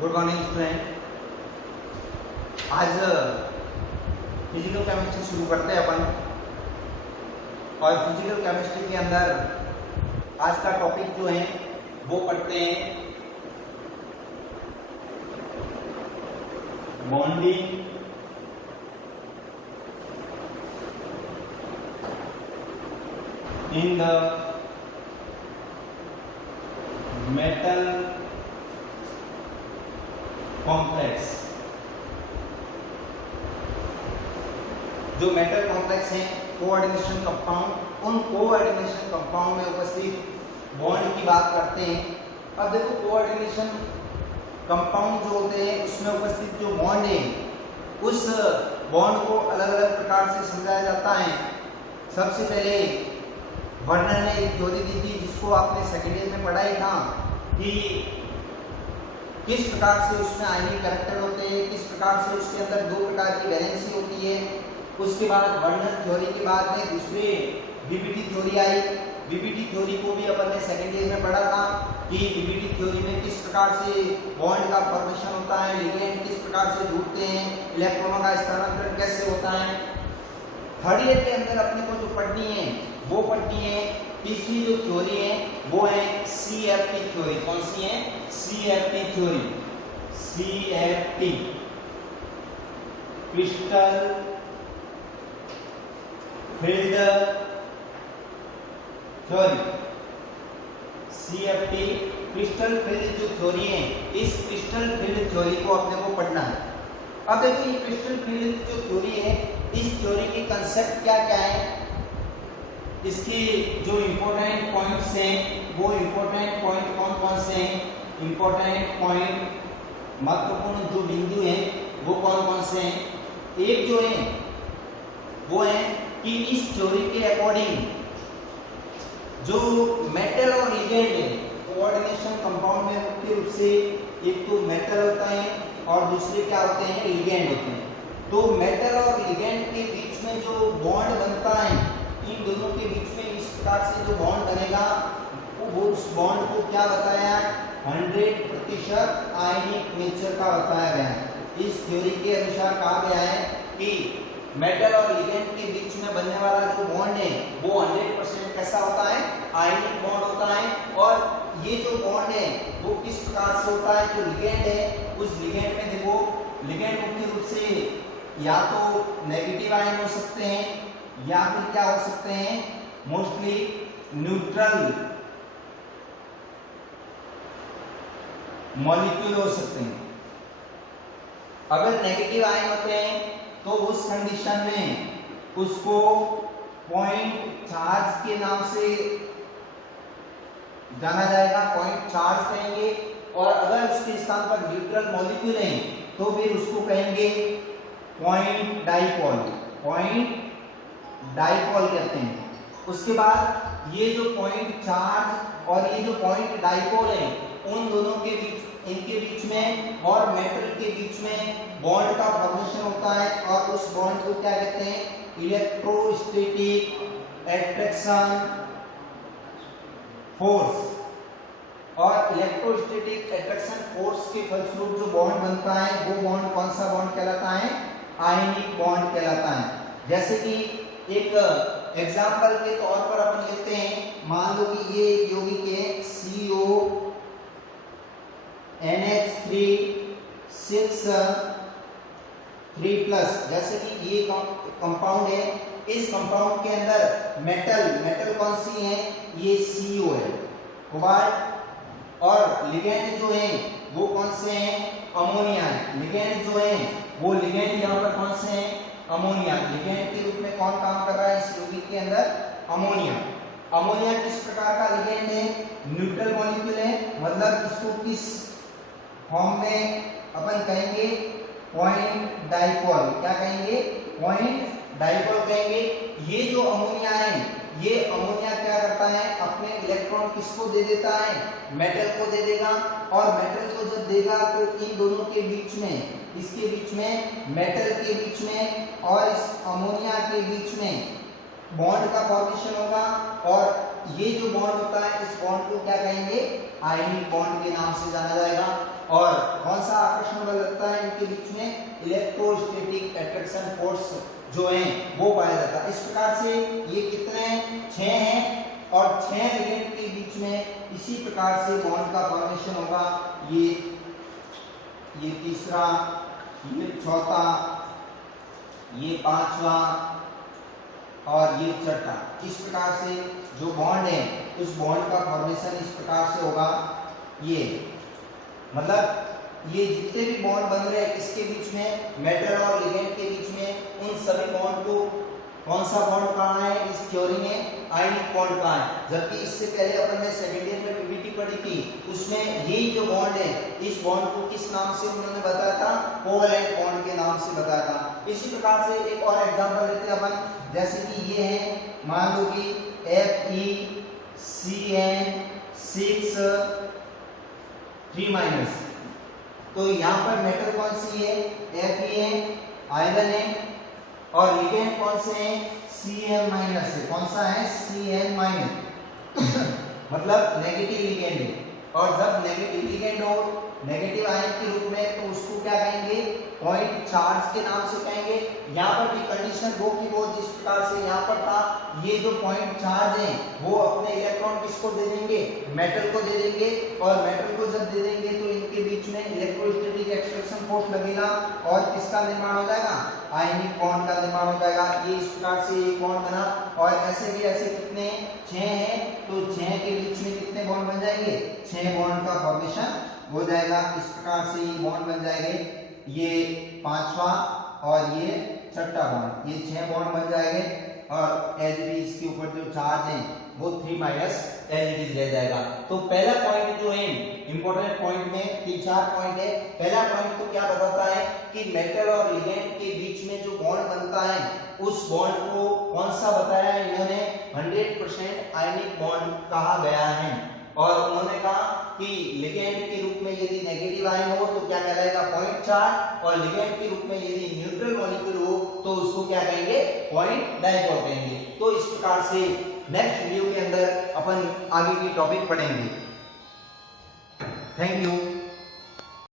Good morning student. आज physical chemistry शुरू करते हैं अपन। और फिजिकल केमिस्ट्री के अंदर आज का टॉपिक जो है वो पढ़ते हैं bonding in the metal complex. जो मेटल कॉम्प्लेक्स हैं कोऑर्डिनेशन कंपाउंड, उन कोऑर्डिनेशन कंपाउंड में उपस्थित बॉन्ड की बात करते हैं। अब देखो कोऑर्डिनेशन कंपाउंड जो होते हैं उसमें उपस्थित जो बॉन्ड है उस बॉन्ड को अलग अलग प्रकार से समझाया जाता है। सबसे पहले वर्नर ने एक थ्योरी दी थी जिसको आपने सेकेंड ईयर में पढ़ा ही था कि किस प्रकार से उसमें आयनिक कैरेक्टर होते हैं, किस प्रकार से उसके अंदर दो प्रकार की वैलेंसी होती है। उसके बाद वर्नर थ्योरी के बाद में दूसरे बीबीटी थ्योरी आई। बीबीटी थ्योरी को भी अपन ने सेकेंड ईयर में पढ़ा था कि बीबीटी थ्योरी में किस प्रकार से बॉन्ड का फॉर्मेशन होता है, लिगेंड किस प्रकार से जुड़ते हैं, इलेक्ट्रॉनों का स्थानांतरण कैसे होता है। थर्ड ईयर के अंदर अपने को जो पढ़नी है वो पढ़नी है तीसरी जो थ्योरी है वो है सीएफटी थ्योरी। कौन सी है? CFT theory. CFT crystal field theory. CFT crystal field जो थ्योरी है, इस क्रिस्टल फील्ड थ्योरी को अपने को पढ़ना है। अब देखिए ये क्रिस्टल फील्ड जो थ्योरी है, इस थ्योरी की कंसेप्ट क्या क्या है, इसकी जो इम्पोर्टेंट पॉइंट्स हैं वो इम्पोर्टेंट पॉइंट कौन कौन से हैं, इम्पोर्टेंट पॉइंट महत्वपूर्ण जो बिंदु हैं वो कौन कौन से हैं। एक जो है वो है कि इस थ्योरी के अकॉर्डिंग जो मेटल और लिगेंड है कोऑर्डिनेशन कंपाउंड में मुख्य रूप से एक तो मेटल होता है और दूसरे क्या होते हैं, लिगेंड होते हैं। तो मेटल और लिगेंड के बीच में जो बॉन्ड बनता है, इन दोनों के बीच में इस प्रकार से जो बॉन्ड बनेगा वो उस बॉन्ड को क्या बताया, 100% आयनिक नेचर का बताया गया है। इस थ्योरी के अनुसार कहा गया है कि मेटल और लिगेंड के बीच में बनने वाला जो बॉन्ड है वो 100% कैसा होता है, आयनिक बॉन्ड होता है। और ये जो बॉन्ड है वो किस प्रकार से होता है, जो लिगेंड है उस लिगेंड में देखो, लिगेंड मुख्य रूप से या तो नेगेटिव आयन हो सकते हैं या फिर क्या हो सकते हैं, मोस्टली न्यूट्रल मॉलिक्यूल हो सकते हैं। अगर नेगेटिव आयन होते हैं तो उस कंडीशन में उसको पॉइंट चार्ज के नाम से जाना जाएगा, पॉइंट चार्ज कहेंगे। और अगर उसके स्थान पर न्यूट्रल मॉलिक्यूल है तो फिर उसको कहेंगे पॉइंट डाइपोल। पॉइंट डाइपोल कहते हैं। उसके बाद ये जो पॉइंट चार्ज और ये जो पॉइंट डाइपोल है उन दोनों के बीच, इनके बीच में और मेटल के बीच में बॉन्ड का फॉर्मेशन होता है और उस बॉन्ड को क्या कहते हैं, इलेक्ट्रोस्टैटिक अट्रैक्शन फोर्स। और इलेक्ट्रोस्टैटिक अट्रैक्शन फोर्स के फलस्वरूप जो बॉन्ड बनता है वो बॉन्ड कौन सा बॉन्ड कहलाता है, आयनिक बॉन्ड कहलाता है। जैसे कि एक एग्जाम्पल के तौर पर अपन लेते हैं, मान लो कि ये यौगिक है CO NH3 6 3+। जैसे कि ये कंपाउंड है, इस कंपाउंड के अंदर मेटल कौन सी है, ये CO है, कोबाल्ट। और लिगेंड जो है वो कौन से हैं, अमोनिया है। लिगेंड जो है वो लिगेंड यहाँ पर कौन से हैं, अमोनिया। लिगेंड के रूप में कौन काम कर रहा है इस यौगिक के अंदर, अमोनिया। अमोनिया किस प्रकार का लिगेंड है, न्यूट्रल मॉलिक्यूल है। मतलब इसको किस फॉर्म में अपन कहेंगे, पॉइंट डाइपोल। क्या कहेंगे, पॉइंट डाइपोल कहेंगे। ये जो अमोनिया है, ये अमोनिया क्या करता है, अपने इलेक्ट्रॉन किसको दे देता है, मेटल को दे देगा। और मेटल को जब देगा तो इन दोनों के बीच में, इसके बीच में, मेटल के बीच में और इस अमोनिया के बीच में बॉन्ड का फॉर्मेशन होगा। और ये जो बॉन्ड होता है इस बॉन्ड को क्या कहेंगे, आयनिक बॉन्ड के नाम से जाना जाएगा। और कौन सा आकर्षण बल लगता है इनके बीच में? इलेक्ट्रोस्टैटिक अट्रैक्शन फोर्स जो है वो पाया जाता है। इस प्रकार से ये कितने हैं? 6 हैं और 6 लिगेंड के बीच में इसी प्रकार से बॉन्ड का फॉर्मेशन होगा। ये तीसरा, ये चौथा, ये पांचवा और ये छठा। इस प्रकार से जो बॉन्ड है उस बॉन्ड का फॉर्मेशन इस प्रकार से होगा। ये मतलब ये जितने भी बॉन्ड बन रहे हैं किसके बीच में? मेटल और लिगेंड के बीच में। उन सभी बॉन्ड को कौन सा बॉन्ड कहा है इस थ्योरी में? आयनिक बॉन्ड कहा है। जबकि इससे पहले अपन ने सेकेंड ईयर में पीपीटी पढ़ी थी, उसमें यही जो बॉन्ड है इस बॉन्ड को किस नाम से उन्होंने बताया था? कोवैलेंट बॉन्ड के नाम से बताया था। इसी प्रकार से एक और एग्जांपल लेते हैं अपन, जैसे कि ये है, मान लो कि FeCN6 3-। तो यहाँ पर मेटल कौन सी है? Fe है, आयरन है, और लिगेंड कौन से हैं? Cm- है। कौन सा है? Cn-। मतलब नेगेटिव लिगेंड है। और जब नेगेटिव लिगेंड हो नेगेटिव आयन के रूप में, तो उसको क्या कहेंगे? पॉइंट चार्ज के नाम से कहेंगे। यहाँ पर भी कंडीशन वो की वो जिस प्रकार से यहाँ पर था, ये जो पॉइंट चार्ज है वो अपने इलेक्ट्रॉन किसको दे देंगे? मेटल को दे देंगे। और मेटल को जब दे देंगे तो इनके बीच में इलेक्ट्रोस्टैटिक अट्रैक्शन फोर्स लगेगा और किसका निर्माण हो जाएगा? आयनिक बॉन्ड का निर्माण हो जाएगा। ये इस प्रकार से एक बॉन्ड बना। और ऐसे भी ऐसे कितने? 6 हैं। तो 6 के बीच में कितने बॉन्ड बन जाएंगे? 6 बॉन्ड का फॉर्मेशन हो जाएगा। इस प्रकार से ये बॉन्ड बन जाएंगे। ये पांचवा और ये छठा बॉन्ड, ये 6 बॉन्ड बन जाएंगे। और एज इट इज के ऊपर जो चार्ज है वो 3- एज इट इज रह जाएगा। तो पहला पॉइंट जो है इंपॉर्टेंट पॉइंट में 3-4 पॉइंट है। पहला पॉइंट तो क्या बताता है कि मेटल और लिगेंड के बीच में जो बॉन्ड बनता है उस बॉन्ड को कौन सा बताया है इन्होंने? 100% आयनिक बॉन्ड कहा गया है। और उन्होंने कहा कि लिगेंड के रूप में यदि नेगेटिव आयन हो तो क्या कहलाएगा? Point charge. और लिगेंड के रूप में यदि न्यूट्रल मॉलिक्यूल हो तो उसको क्या कहेंगे? पॉइंट डाइपोल कहेंगे। तो इस प्रकार से नेक्स्ट वीडियो के अंदर अपन आगे की टॉपिक पढ़ेंगे। Thank you.